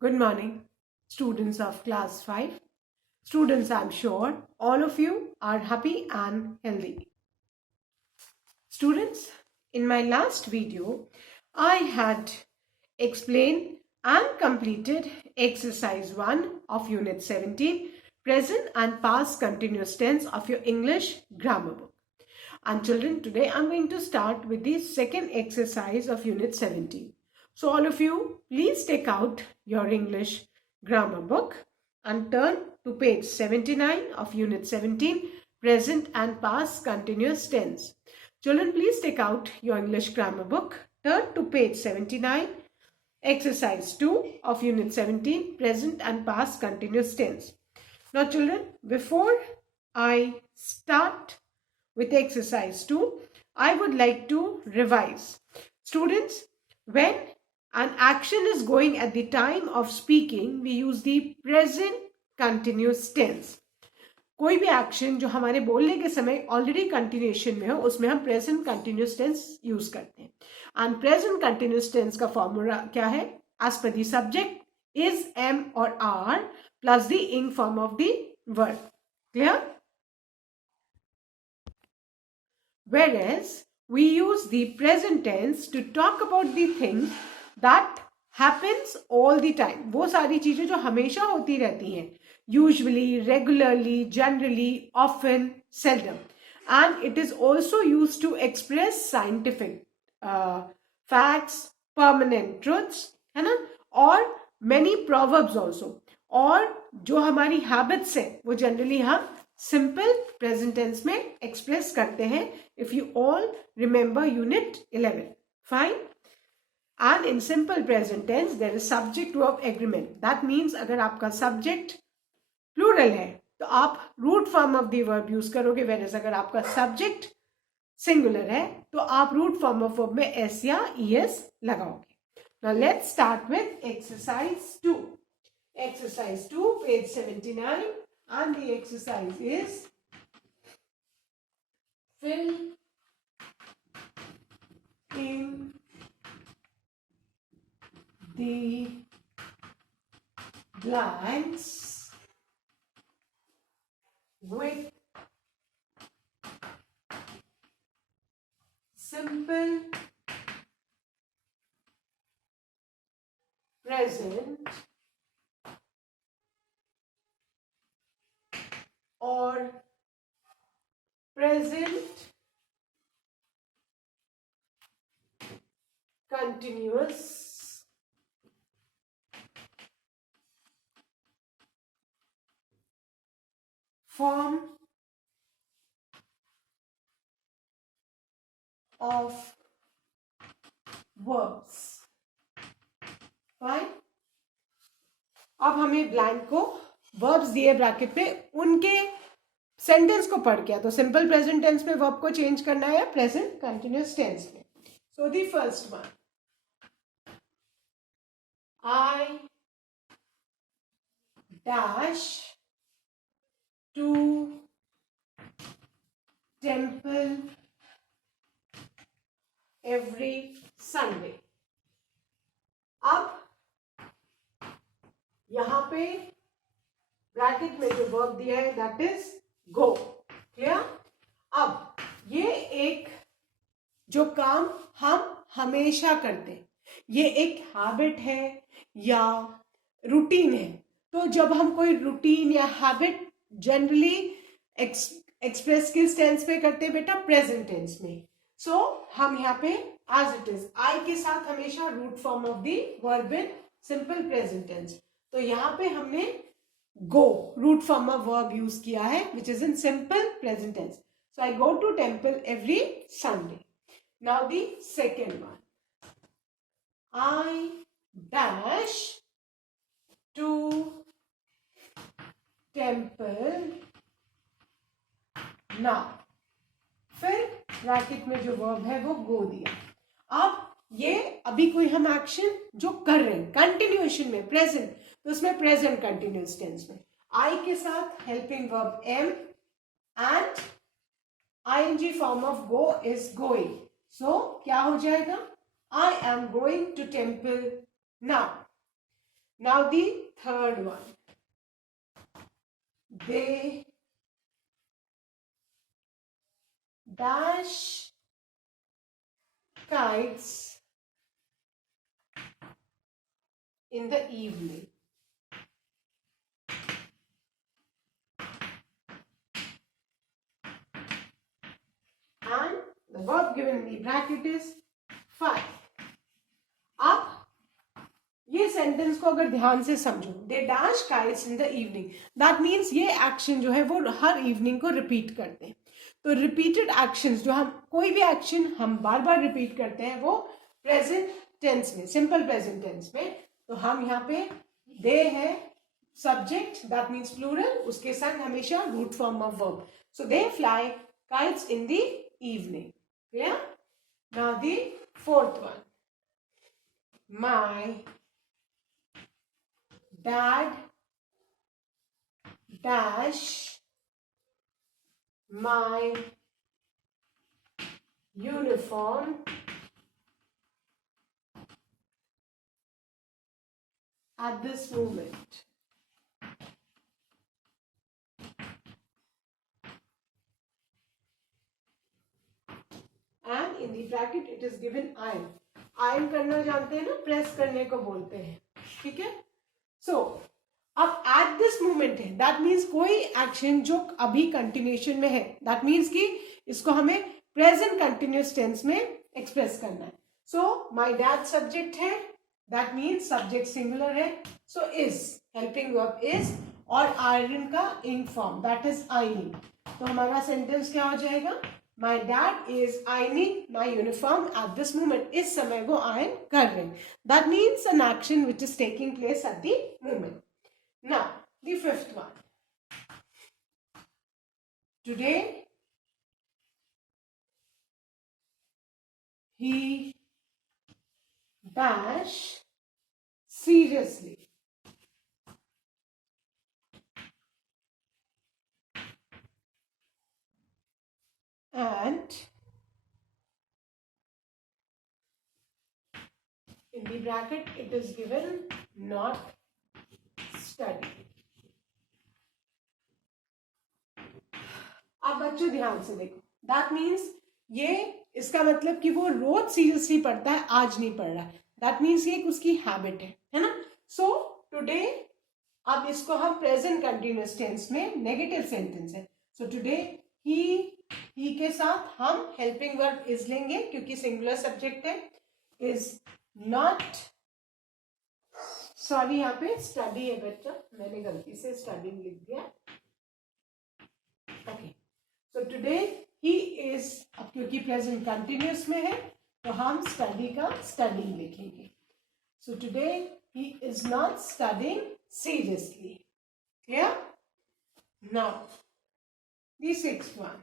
Good morning, students of class 5. Students, I'm sure all of you are happy and healthy. Students, in my last video, I had explained and completed exercise 1 of unit 17, present and past continuous tense of your English grammar book. And children, today I'm going to start with the second exercise of unit 17. So all of you, please take out your English grammar book and turn to page 79 of unit 17, present and past continuous tense. Children, please take out your English grammar book, turn to page 79, exercise 2 of unit 17, present and past continuous tense. Now children, before I start with exercise 2, I would like to revise. Students, when an action is going at the time of speaking, we use the present continuous tense. कोई भी एक्शन जो हमारे बोलने के समय already continuation में हो उसमें हम प्रेजेंट कंटिन्यूस टेंस यूज करते हैं एंड प्रेजेंट कंटिन्यूस टेंस का फॉर्मूला क्या है as per the subject is am और are plus the ing form of the verb clear whereas we use the present tense to talk about the things that happens all the time. वो सारी चीजें जो हमेशा होती रहती हैं, usually, regularly, generally, often, seldom, and it is also used to express scientific facts, permanent truths, है ना, और many proverbs also. और जो हमारी habits है वो generally हम सिंपल प्रेजेंट टेंस में एक्सप्रेस करते हैं if you all remember unit 11 fine and in simple present tense there is subject verb agreement that means अगर आपका सब्जेक्ट प्लूरल है तो आप root form of the verb use करोगे वेरएज अगर आपका सब्जेक्ट सिंगुलर है तो आप रूट फॉर्म ऑफ वर्ब में एस या ईएस लगाओगे. Now let's start with exercise 2. Exercise 2 पेज 79. And the exercise is fill in the blanks with simple present or present continuous form of verbs. Fine. अब हमें ब्लैंक को वर्ब्स दिए ब्रैकेट पे उनके सेंटेंस को पढ़ के तो सिंपल प्रेजेंट टेंस में वर्ब को चेंज करना है प्रेजेंट कंटिन्यूअस टेंस में. So the first one, I dash to temple every Sunday. अब यहां पे ब्रैकेट में जो वर्ब दिया है दैट इज गो. क्लियर. अब ये एक जो काम हम हमेशा करते हैं, ये एक हैबिट है या रूटीन है. तो जब हम कोई रूटीन या हैबिट जनरली एक्सप्रेस किस टेंस में करते हैं बेटा? प्रेजेंट टेंस में. सो हम यहाँ पे एज इट इज आई के साथ हमेशा root form of the verb in simple present tense. तो यहाँ पे हमने go root form of verb use किया है which is in simple present tense. So I go to temple every Sunday. Now the second one, I dash to temple now. फिर ब्रैकेट में जो वर्ब है वो go दिया. अब ये अभी कोई हम एक्शन जो कर रहे हैं कंटिन्यूएशन में प्रेजेंट, तो उसमें प्रेजेंट कंटिन्यूअस टेंस में आई के साथ helping verb am and I N G form of go is going. So क्या हो जाएगा? I am going to temple now. Now the third one. They dash kites in the evening. And the verb given in the bracket is fly. अब ये सेंटेंस को अगर ध्यान से समझो, they dash kites in the evening, that means ये एक्शन जो है वो हर इवनिंग को रिपीट करते हैं. तो रिपीटेड एक्शंस, जो हम कोई भी एक्शन हम बार बार रिपीट करते हैं वो प्रेजेंट टेंस में, सिंपल प्रेजेंट टेंस में. तो हम यहाँ पे दे है सब्जेक्ट, दैट मीन्स प्लूरल, उसके साथ हमेशा root form of verb. So they fly kites in the evening. Clear? Now the fourth one. My dad dash my uniform at this moment. And in the bracket it is given iron. Ion करना जानते हैं ना, प्रेस करने को बोलते हैं. ठीक है. सो अब एट दिस मोमेंट है, दैट मीन्स कोई एक्शन जो अभी कंटिन्यूएशन में है, दैट मीन्स कि इसको हमें प्रेजेंट कंटिन्यूस टेंस में एक्सप्रेस करना है. सो माय डैड सब्जेक्ट है, दैट मीन्स सब्जेक्ट सिंगुलर है. So is helping verb is, और आयरन का ing form that is ironing. तो हमारा सेंटेंस क्या हो जाएगा? My dad is ironing my uniform at this moment. इस समय वो iron कर रहे हैं. That means an action which is taking place at the moment. Now, the fifth one. Today, he dash seriously. And in the bracket it is given not study. अब बच्चों ध्यान से देखो, दैट मीन्स ये इसका मतलब कि वो रोज सीरियसली पढ़ता है, आज नहीं पढ़ रहा है. दैट मीन्स ये उसकी हैबिट है ना. सो टुडे, अब इसको हम प्रेजेंट कंटिन्यूअस टेंस में, नेगेटिव सेंटेंस है. सो टुडे ही के साथ हम हेल्पिंग वर्ब इज लेंगे क्योंकि सिंगुलर सब्जेक्ट है. इज नॉट, सॉरी यहाँ पे स्टडी है बच्चा, मैंने गलती से स्टडी लिख दिया. Okay. So today he is, अब क्योंकि प्रेजेंट कंटिन्यूअस में है तो हम स्टडी का स्टडिंग लिखेंगे. So today he is not studying seriously. Clear? Now the sixth one.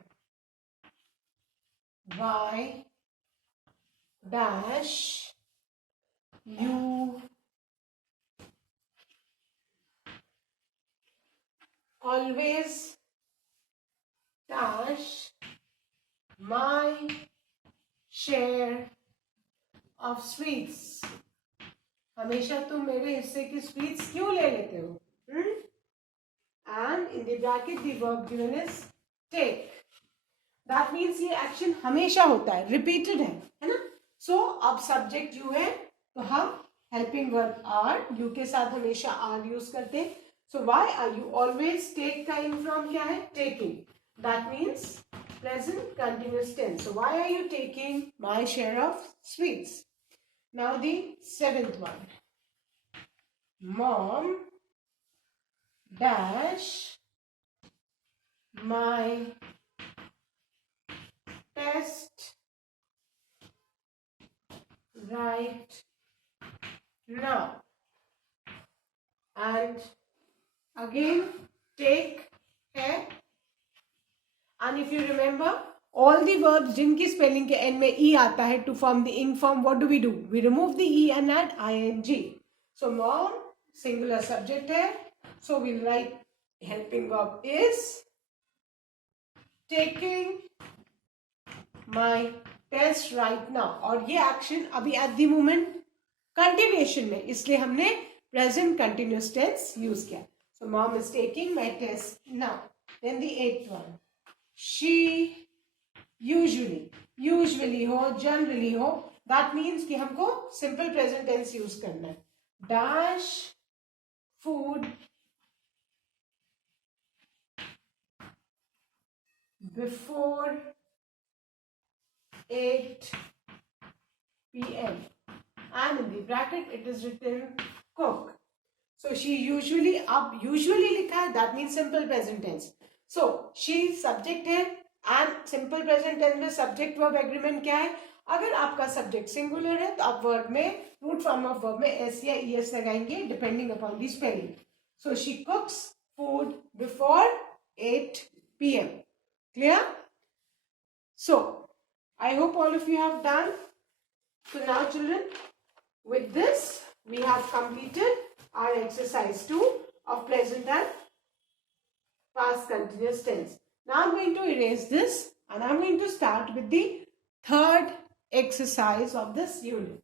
Why dash you always dash my share of sweets? हमेशा तुम मेरे हिस्से की स्वीट्स क्यों ले लेते हो? And in the bracket the verb given is take. That means ये एक्शन हमेशा होता है, रिपीटेड है ना. सो अब सब्जेक्ट यू है तो हम हेल्पिंग वर्ब आर, यू के साथ हमेशा आर यूज करते हैं. So why are you always take का इन फ्रॉम क्या है? Taking. That means present continuous tense. So why are you taking my share of sweets? Now the seventh one. Mom dash my test right now. And again take है. And if you remember all the verbs जिनकी spelling के end में E आता है to form the ing form, what do? We remove the e and add ing. So mom singular subject है. So we'll write helping verb is taking my test right now. और ये एक्शन अभी at the moment continuation में, इसलिए हमने present continuous tense use किया. So mom is taking my test now. Then the eighth one. She usually हो, generally हो. That means कि हमको simple present tense use करना है. Dash food before 8 p.m. and in the bracket it is written cook. So she usually, अब usually लिखा है, that means simple present tense. So she subject है and simple present tense में subject verb agreement क्या है? अगर आपका subject singular है तो आप verb में root form of verb में s या es लगाएंगे depending upon the spelling. So she cooks food before 8 p.m. Clear? So I hope all of you have done. So now children, with this we have completed our exercise 2 of present and past continuous tense. Now I'm going to erase this and I'm going to start with the third exercise of this unit.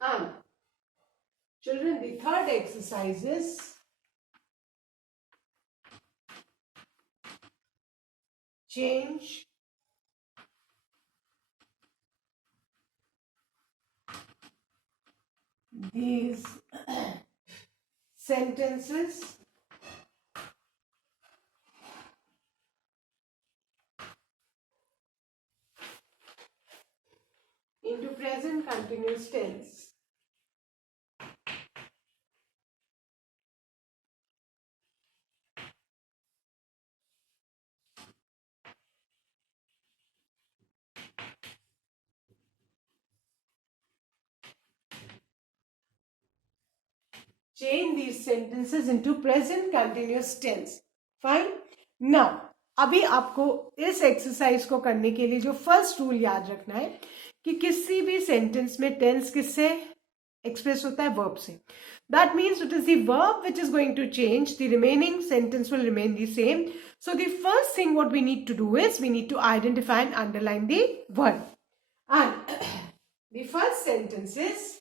And children, the third exercise is change these sentences into present continuous tense. Change these sentences into present continuous tense. Fine. Now, अभी आपको इस एक्सरसाइज को करने के लिए जो first rule याद रखना है कि किसी भी सेंटेंस में टेंस किससे एक्सप्रेस होता है? वर्ब से. That means it is the verb which is going to change. The remaining sentence will remain the same. So the first thing what we need to do is we need to identify and underline the word. And the first sentence is,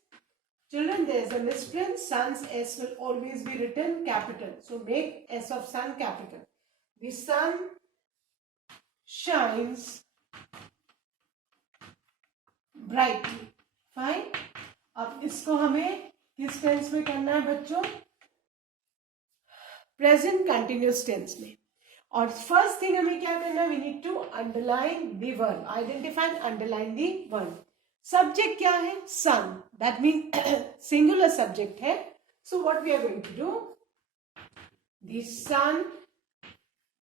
children, there is a misprint. Sun's S will always be written capital. So make S of sun capital. The sun shines brightly. Fine. अब इसको हमें किस tense में करना है बच्चों? Present continuous tense में. और फर्स्ट थिंग हमें क्या करना है? We need to underline the verb. Identify and underline the verb. Subject क्या है? Sun. That mean singular subject है. So what we are going to do, the sun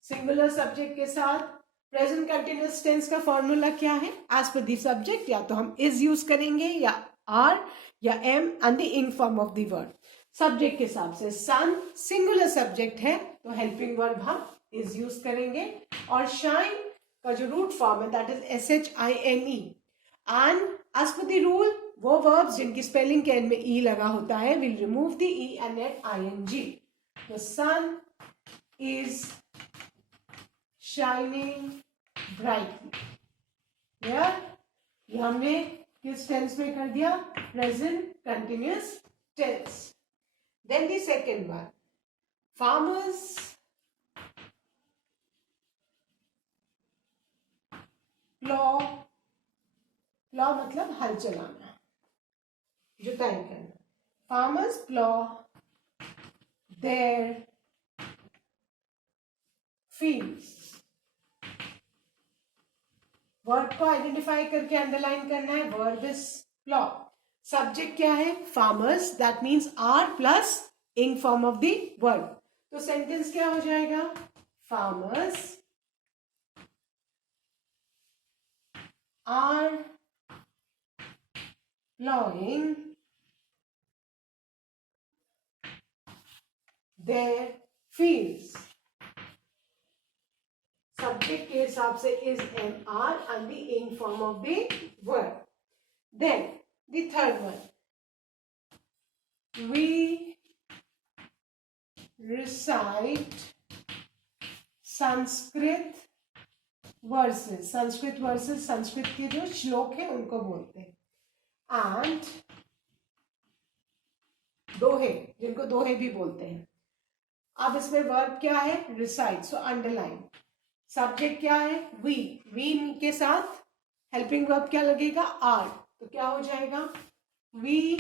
singular subject के साथ प्रेजेंट कंटिन्यूअस टेंस का formula क्या है? As per the subject या तो हम इज यूज करेंगे या आर या am and the ing form of the word. Subject के हिसाब से सन सिंगुलर सब्जेक्ट है तो हेल्पिंग वर्ब हम इज यूज करेंगे. और शाइन का जो रूट फॉर्म है that is SHINE. And as per the rule वो वर्ब्स जिनकी स्पेलिंग के एंड में ई लगा होता है will remove the E and add ING. The sun is shining brightly. ये हमने किस टेंस में कर दिया? Present continuous tense. Then the second one, farmers plow मतलब हल चलाना, जुताई करना. Farmers plow their fields. Word को आइडेंटिफाई करके अंडरलाइन करना है. Word is plough. सब्जेक्ट क्या है? Farmers. That means are plus ing form of the word. तो सेंटेंस क्या हो जाएगा? Farmers are ploughing their fields. subject के हिसाब से is am are and the ing form of the verb. Then the third one, we recite Sanskrit वर्सेस. संस्कृत वर्सेस संस्कृत के जो श्लोक है उनको बोलते हैं. एंड दोहे, जिनको दोहे भी बोलते हैं. अब इसमें वर्ब क्या है? रिसाइट. So underline. सब्जेक्ट क्या है? वी. वी के साथ हेल्पिंग वर्ब क्या लगेगा? आर. तो क्या हो जाएगा? We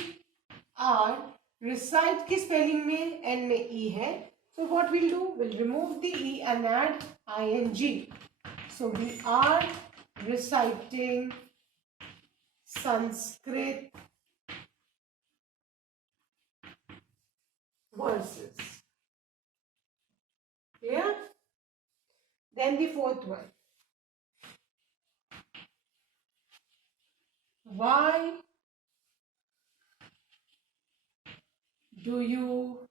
are. रिसाइट की स्पेलिंग में एन में ई है. So what we'll do? We'll remove the E and add ing. So we are reciting Sanskrit verses. Clear? Then the fourth one. Why do you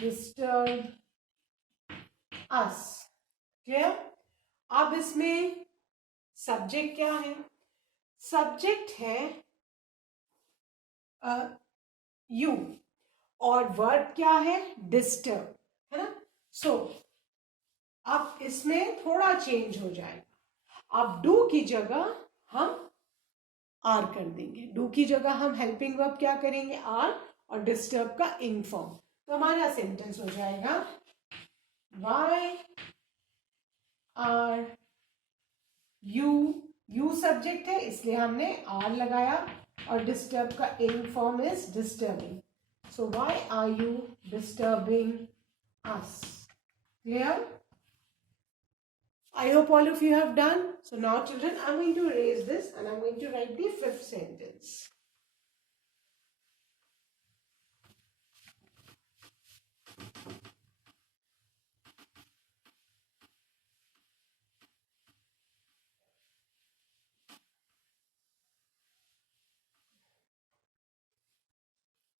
disturb us? Clear? अब इसमें सब्जेक्ट क्या है? सब्जेक्ट है यू और वर्ब क्या है? डिस्टर्ब, है ना? सो अब इसमें थोड़ा चेंज हो जाएगा. अब डू की जगह हम आर कर देंगे. डू की जगह हम हेल्पिंग वर्ब क्या करेंगे? आर. और डिस्टर्ब का इंग फॉर्म. तो हमारा सेंटेंस हो जाएगा why are you. You subject है इसलिए हमने आर लगाया और डिस्टर्ब का ing form is disturbing. So why are you disturbing us? Clear? I hope all of you have done. So now children, I'm going to erase this and I'm going to write the fifth sentence.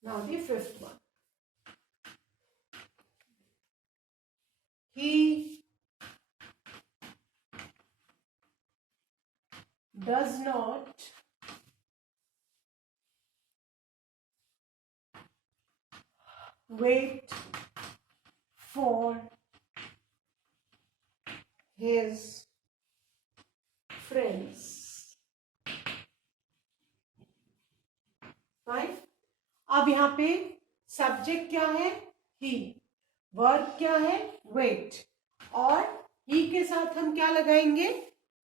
Now the fifth one. He does not wait for his friends. Fine. अब यहाँ पे सब्जेक्ट क्या है? ही. वर्ब क्या है? वेट. और ही के साथ हम क्या लगाएंगे?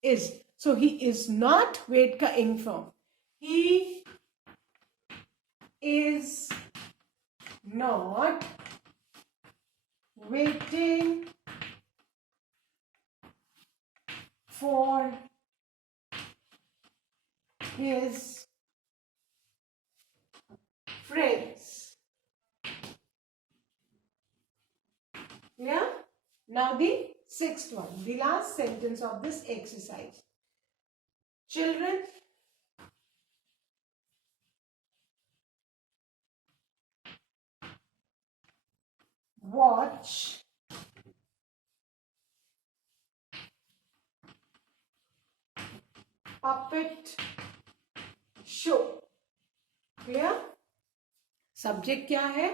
Is. So he is not wait का ing form. He is not waiting for his friends. Yeah? Now the sixth one, the last sentence of this exercise. Children, watch puppet show. Clear? Subject क्या है?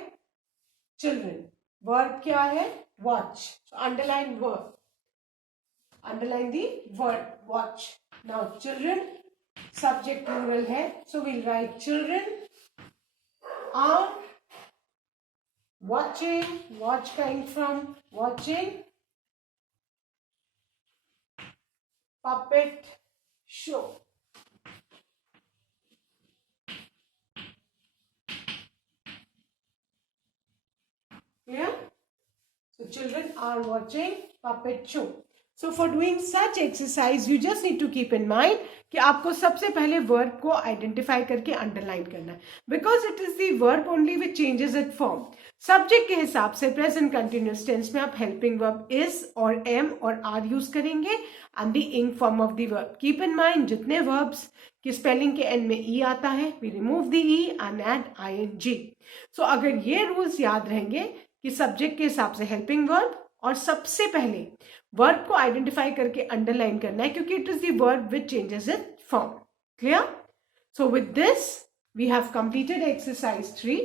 Children. Verb क्या है? Watch. So underline verb. Underline the verb watch. Now children subject plural है, so we'll write children are watching. Watch coming from watching puppet show. Yeah? So children are watching puppet show. So for doing such exercise, you just need to keep in mind कि आपको सबसे पहले वर्ब को identify करके underline करना है. Because it is the verb only which changes it form. Subject के हिसाब से प्रेजेंट कंटिन्यूअस टेंस में आप हेल्पिंग वर्ब इज और एम और आर यूज करेंगे and the ing form of the verb. Keep in mind जितने वर्ब्स की स्पेलिंग के एंड में ई आता है, we remove the E and add ING. So अगर ये रूल्स याद रहेंगे कि सब्जेक्ट के हिसाब से हेल्पिंग वर्ब, और सबसे पहले वर्ब को आइडेंटिफाई करके अंडरलाइन करना है, क्योंकि it is the verb which changes it's form. Clear? So with this, we have completed exercise 3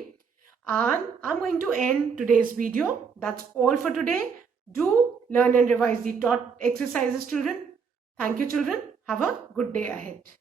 and I'm going to end today's video. That's all for today. Do learn and revise the taught exercises, children. Thank you, children. Have a good day ahead.